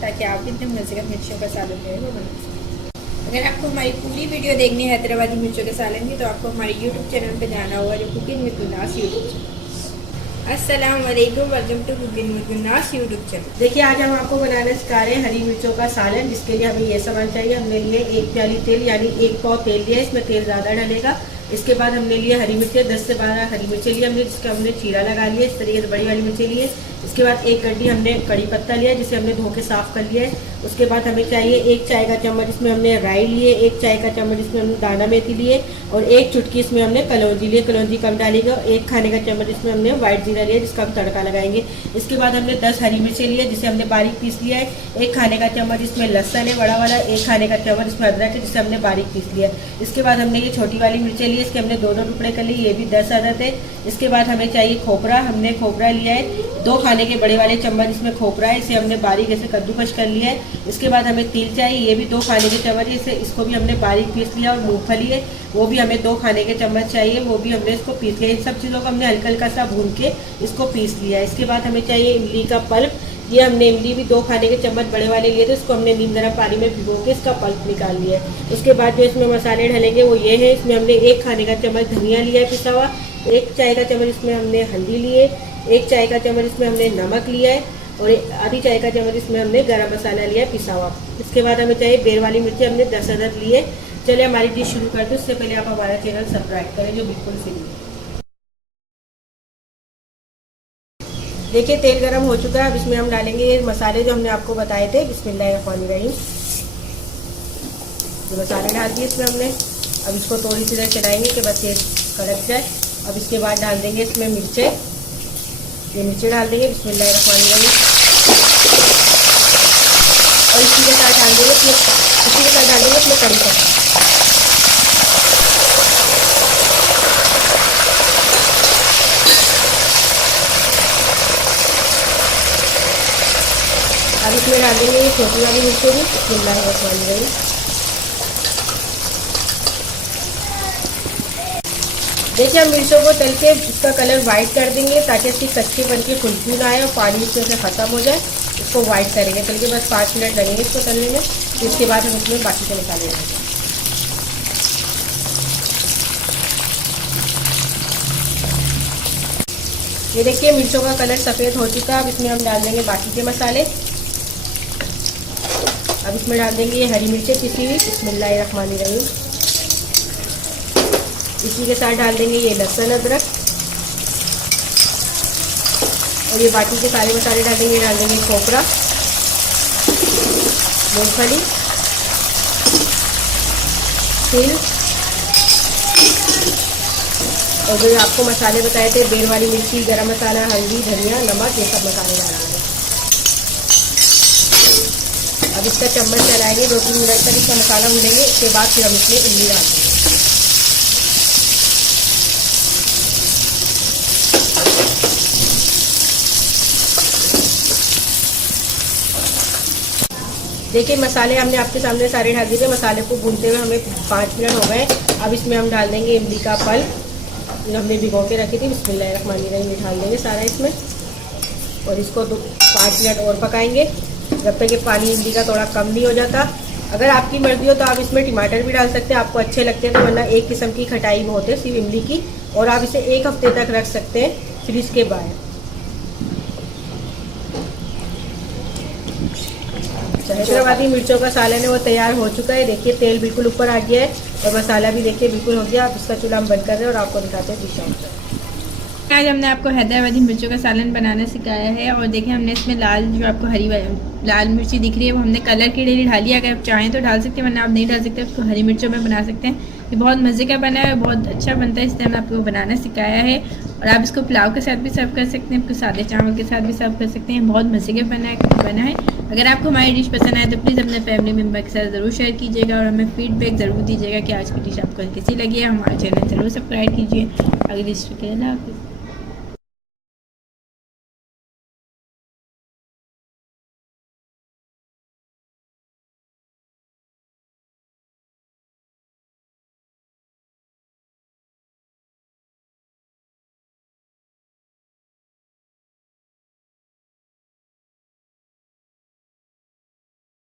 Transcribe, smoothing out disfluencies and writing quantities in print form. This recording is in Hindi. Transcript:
ताकि आप भी इतने मज़े का मिर्चों का सालन जो है वो बना सकें। अगर आपको हमारी पूरी वीडियो देखनी है हैदराबादी मिर्चों के सालन की, तो आपको हमारे यूट्यूब चैनल पर जाना होगा, जो cooking with Gulnaz YouTube channel. अस्सलाम वालेकुम, welcome to cooking with Gulnaz YouTube channel. देखिए, आज हम आपको बनाना सिखा रहे हैं हरी मिर्चों का सालन, जिसके लिए हमें ये सामान चाहिए। हमने लिए 1 प्याली तेल यानी 1 पाव तेल लिया, इसमें तेल ज़्यादा डलेगा। इसके बाद हमने लिए हरी मिर्चें, 10 से 12 हरी मिर्चें लिए हमने, जिसका हमने चीरा लगा लिया। इस तरीके से बड़ी वाली मिर्चें लिए। इसके बाद 1 गड्डी हमने कड़ी पत्ता लिया, जिसे हमने धो के साफ कर लिया है। उसके बाद हमें चाहिए 1 चाय का चम्मच, इसमें हमने राई लिए, 1 चाय का चम्मच इसमें हमने दाना मेथी लिए, और 1 चुटकी इसमें हमने कलौंजी लिए। कलौंजी कम डालेगा। 1 खाने का चम्मच इसमें हमने व्हाइट जीरा लिया, जिसका हम तड़का लगाएंगे। इसके बाद हमने 10 हरी मिर्चें लिए, जिसे हमने बारीक पीस लिया है। 1 खाने का चम्मच इसमें लहसुन है बड़ा वाला, 1 खाने का चम्मच इसमें अदरक है, जिसे हमने बारीक पीस लिया है। इसके बाद हमने ये छोटी वाली मिर्चें ली, इसके हमने दोनों टुकड़े कर लिए, ये भी 10 अदद है। इसके बाद हमें चाहिए खोपरा, हमने खोपरा लिया है 2 खाने के बड़े वाले चम्मच इसमें खोपरा है, इसे हमने बारीक ऐसे कद्दूकश कर लिया है। इसके बाद हमें तिल चाहिए, ये भी 2 खाने के चम्मच है, इसको भी हमने बारीक पीस लिया। और मूंगफली है, वो भी हमें 2 खाने के चम्मच चाहिए, वो भी हमने इसको पीस लिया। इन सब चीज़ों को हमने हल्का हल्का सा भून के इसको पीस लिया है। इसके बाद हमें चाहिए इमली का पल्प, ये हमने इमली भी 2 खाने के चम्मच बड़े वाले लिए थे, इसको हमने नीम गर्म पानी में भिगो के इसका पल्प निकाल लिया है। उसके बाद जो इसमें मसाले डलेंगे वो ये है। इसमें हमने 1 खाने का चम्मच धनिया लिया है पिसा हुआ, 1 चाय का चम्मच इसमें हमने हल्दी लिए, 1 चाय का चम्मच इसमें हमने नमक लिया है, और आधी चाय का चम्मच इसमें हमने गरम मसाला लिया है पिसा हुआ। इसके बाद हमें चाहिए बेर वाली मिर्ची, हमने 10 अदद लिए। चलिए हमारी डिश शुरू करते हैं। उससे पहले आप हमारा चैनल सब्सक्राइब करें, जो बिल्कुल फ्री है। देखिए, तेल गरम हो चुका है। अब इसमें हम डालेंगे ये मसाले जो हमने आपको बताए थे। बिस्मिल्लाहिर्रहमानिर्रहीम। ये मसाले डाल दिए इसमें हमने। अब इसको थोड़ी सी देर चलाएंगे कि बस ये कड़क जाए। अब इसके बाद डाल देंगे इसमें मिर्चें, ये मिर्चें डाल देंगे बिस्मिल्लाहिर्रहमानिर्रहीम। और इसी के साथ डाल देंगे इसमें कड़ी पत्ता। अब इसमें डाल देंगे ये छोटी वाली मिर्चें भी बिस्मिल्लाहिर्रहमानिर्रहीम। देखिए, हम मिर्चों को तल के इसका कलर वाइट कर देंगे, ताकि इसकी कच्चेपन की खुशबू ना आए और पानी इसमें से ख़त्म हो जाए। इसको वाइट करेंगे, तल के बस 5 मिनट लगेंगे इसको तलने में। इसके बाद हम इसमें बाकी के मसाले डालेंगे। ये देखिए, मिर्चों का कलर सफ़ेद हो चुका है। अब इसमें हम डाल देंगे बाकी के मसाले। अब इसमें डाल देंगे ये हरी मिर्चें पिसी हुई बिस्मिल्लाहिर्रहमानिर्रहीम। इसी के साथ डाल देंगे ये लहसुन अदरक, और ये बाकी के सारे मसाले डाल देंगे। डाल देंगे खोपरा, मूंगफली, तिल, और जो आपको मसाले बताए थे बेर वाली मिर्ची, गरम मसाला, हल्दी, धनिया, नमक, ये सब मसाले डालेंगे। अब इसका चम्मच चलाएंगे, 2-3 मिनट तक इसका मसाला भूनेंगे। इसके बाद फिर हम इसमें इमली डाल देंगे। देखिए, मसाले हमने आपके सामने सारे डाल दिए। मसाले को भूनते हुए हमें 5 मिनट हो गए। अब इसमें हम डाल देंगे इमली का पल्प, जो हमने भिगो के रखी थी बिस्मिल्लाहिर्रहमानिर्रहीम, डाल देंगे सारा इसमें। और इसको 5 मिनट और पकाएंगे, जब तक ये पानी इमली का थोड़ा कम नहीं हो जाता। अगर आपकी मर्जी हो तो आप इसमें टमाटर भी डाल सकते हैं, आपको अच्छे लगते हैं तो, वरना एक किस्म की खटाई में होते हैं सिर्फ इमली की। और आप इसे 1 हफ्ते तक रख सकते हैं फ्रिज के बाहर। हैदराबादी मिर्चों का सालन है वो तैयार हो चुका है। देखिए, तेल बिल्कुल ऊपर आ गया है और मसाला भी देखिए बिल्कुल हो गया। आप इसका चूल्हा हम बंद कर रहे हैं और आपको दिखाते हैं डिश आउट। आज हमने आपको हैदराबादी मिर्चों का सालन बनाना सिखाया है। और देखिए, हमने इसमें लाल जो आपको लाल मिर्ची दिख रही है वो हमने कलर के लिए डाली है। अगर आप चाहें तो डाल सकते हैं, वरना आप नहीं डाल सकते, उसको हरी मिर्चों में बना सकते हैं। ये बहुत मज़े का बना है, बहुत अच्छा बनता है, इसलिए हमने आपको बनाना सिखाया है। और आप इसको पुलाव के साथ भी सर्व कर सकते हैं, आपको सादे चावल के साथ भी सर्व कर सकते हैं। बहुत मज़े का बना है। अगर आपको हमारी डिश पसंद आए तो प्लीज़ अपने फैमिली मेम्बर के साथ ज़रूर शेयर कीजिएगा, और हमें फीडबैक ज़रूर दीजिएगा कि आज की डिश आपको कैसी लगी है। हमारा चैनल ज़रूर सब्सक्राइब कीजिए। अगली डिश के लिए अल्लाह हाफ़िज़।